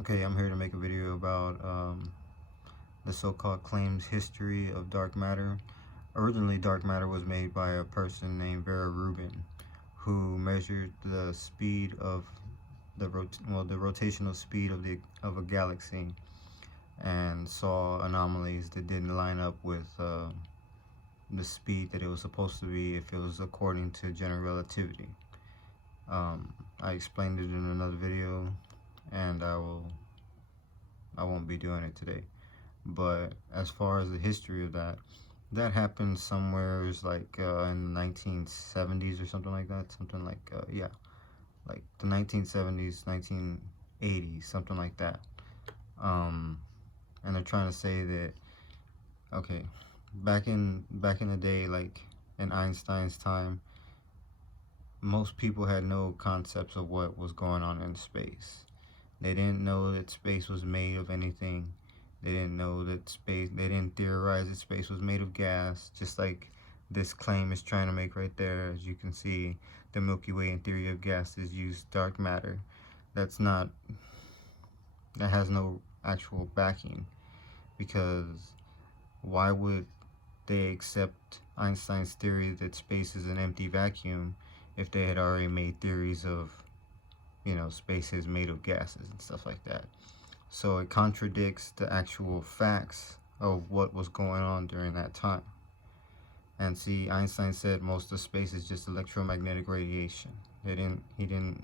Okay, I'm here to make a video about the so-called claims history of dark matter. Originally, dark matter was made by a person named Vera Rubin, who measured the speed of the rotational speed of a galaxy, and saw anomalies that didn't line up with the speed that it was supposed to be if it was according to general relativity. I explained it in another video, and I won't be doing it today. But as far as the history of that happened somewhere like in the 1970s or something like that. Something like yeah, like the 1970s, 1980s, something like that. And they're trying to say that okay, back in the day, like in Einstein's time, most people had no concepts of what was going on in space. They didn't know that space was made of anything. They didn't know that they didn't theorize that space was made of gas, just like this claim is trying to make right there. As you can see, the Milky Way in theory of gases use dark matter. That's not, that has no actual backing, because why would they accept Einstein's theory that space is an empty vacuum if they had already made theories of, space is made of gases and stuff like that? So it contradicts the actual facts of what was going on during that time. And see, Einstein said most of space is just electromagnetic radiation. He didn't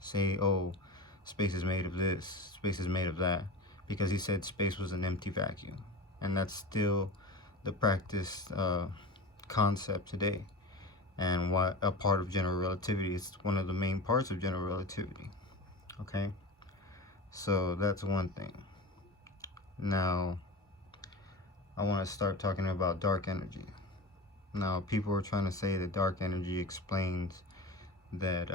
say, oh, space is made of this, space is made of that, because he said space was an empty vacuum. And that's still the practiced concept today. And what a part of general relativity, it's one of the main parts of general relativity. Okay? So that's one thing. Now, I want to start talking about dark energy. Now, people are trying to say that dark energy explains that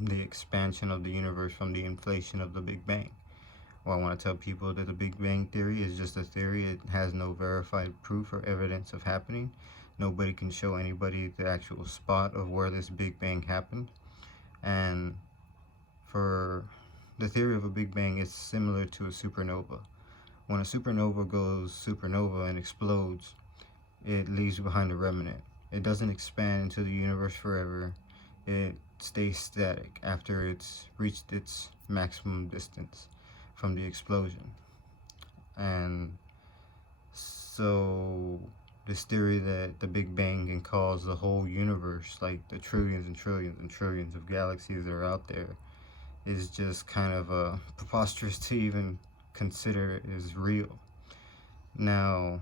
the expansion of the universe from the inflation of the Big Bang. Well, I want to tell people that the Big Bang theory is just a theory. It has no verified proof or evidence of happening. Nobody can show anybody the actual spot of where this Big Bang happened. And for the theory of a Big Bang, is similar to a supernova. When a supernova goes supernova and explodes, it leaves behind a remnant. It doesn't expand into the universe forever. It stays static after it's reached its maximum distance from the explosion. And so this theory that the Big Bang can cause the whole universe, like the trillions and trillions and trillions of galaxies that are out there, is just kind of preposterous to even consider as real. Now,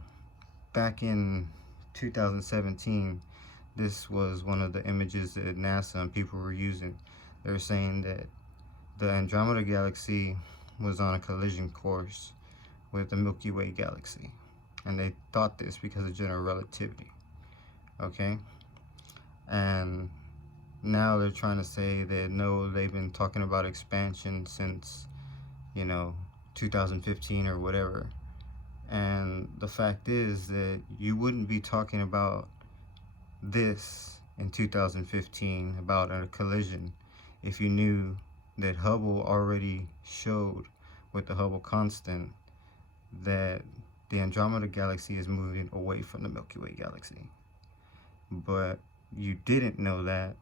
back in 2017, this was one of the images that NASA and people were using. They were saying that the Andromeda galaxy was on a collision course with the Milky Way galaxy. And they thought this because of general relativity. Okay? And now they're trying to say that no, they've been talking about expansion since, 2015 or whatever. And the fact is that you wouldn't be talking about this in 2015 about a collision if you knew that Hubble already showed with the Hubble constant that the Andromeda galaxy is moving away from the Milky Way galaxy. But you didn't know that,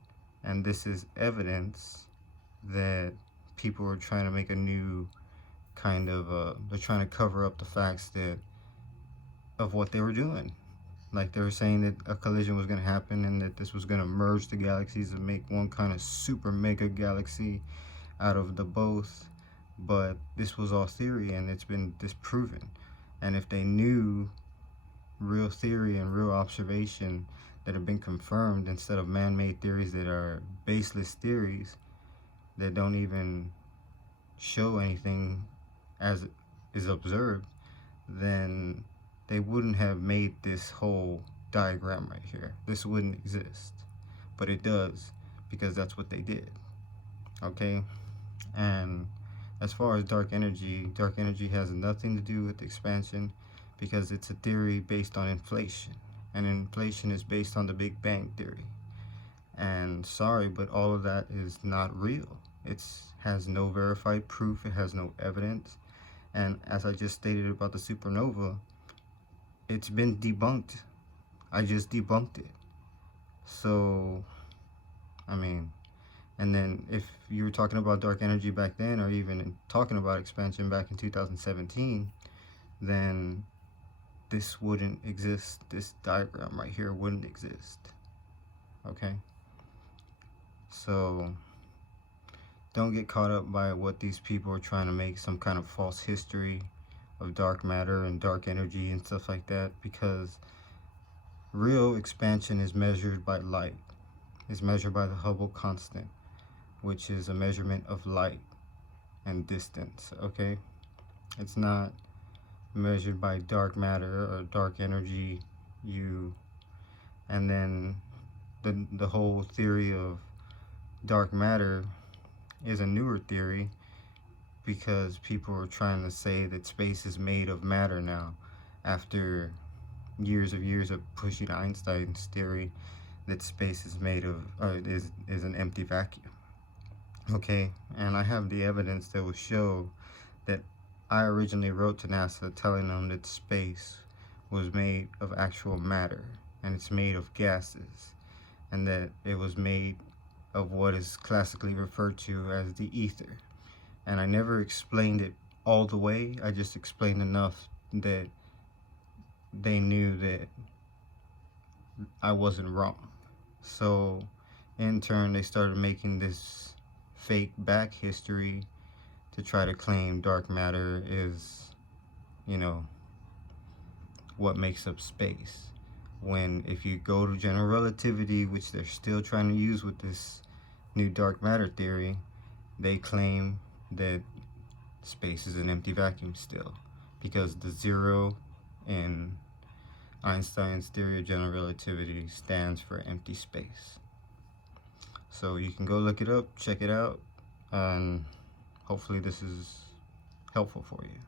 and this is evidence that people are trying to make a new kind of they're trying to cover up the facts of what they were doing. Like, they were saying that a collision was going to happen and that this was going to merge the galaxies and make one kind of super mega galaxy out of the both. But this was all theory, and it's been disproven. And if they knew real theory and real observation that have been confirmed, instead of man-made theories that are baseless theories that don't even show anything as is observed, then they wouldn't have made this whole diagram right here. This wouldn't exist. But it does, because that's what they did. Okay? And as far as dark energy has nothing to do with expansion, because it's a theory based on inflation. And inflation is based on the Big Bang theory. And sorry, but all of that is not real. It has no verified proof, it has no evidence. And as I just stated about the supernova, it's been debunked. I just debunked it. So, I mean, and then if you were talking about dark energy back then, or even talking about expansion back in 2017, then this wouldn't exist. This diagram right here wouldn't exist. Okay? So, don't get caught up by what these people are trying to make some kind of false history of dark matter and dark energy and stuff like that, because real expansion is measured by light. It's measured by the Hubble constant, which is a measurement of light and distance. Okay? It's not measured by dark matter or dark energy. And then the whole theory of dark matter is a newer theory, because people are trying to say that space is made of matter now, after years of pushing Einstein's theory that space is made of is an empty vacuum. Okay, and I have the evidence that will show that I originally wrote to NASA telling them that space was made of actual matter, and it's made of gases, and that it was made of what is classically referred to as the ether. And I never explained it all the way. I just explained enough that they knew that I wasn't wrong. So in turn, they started making this fake back history to try to claim dark matter is, you know, what makes up space. When if you go to general relativity, which they're still trying to use with this new dark matter theory, they claim that space is an empty vacuum still, because the zero in Einstein's theory of general relativity stands for empty space. So you can go look it up, check it out, and hopefully this is helpful for you.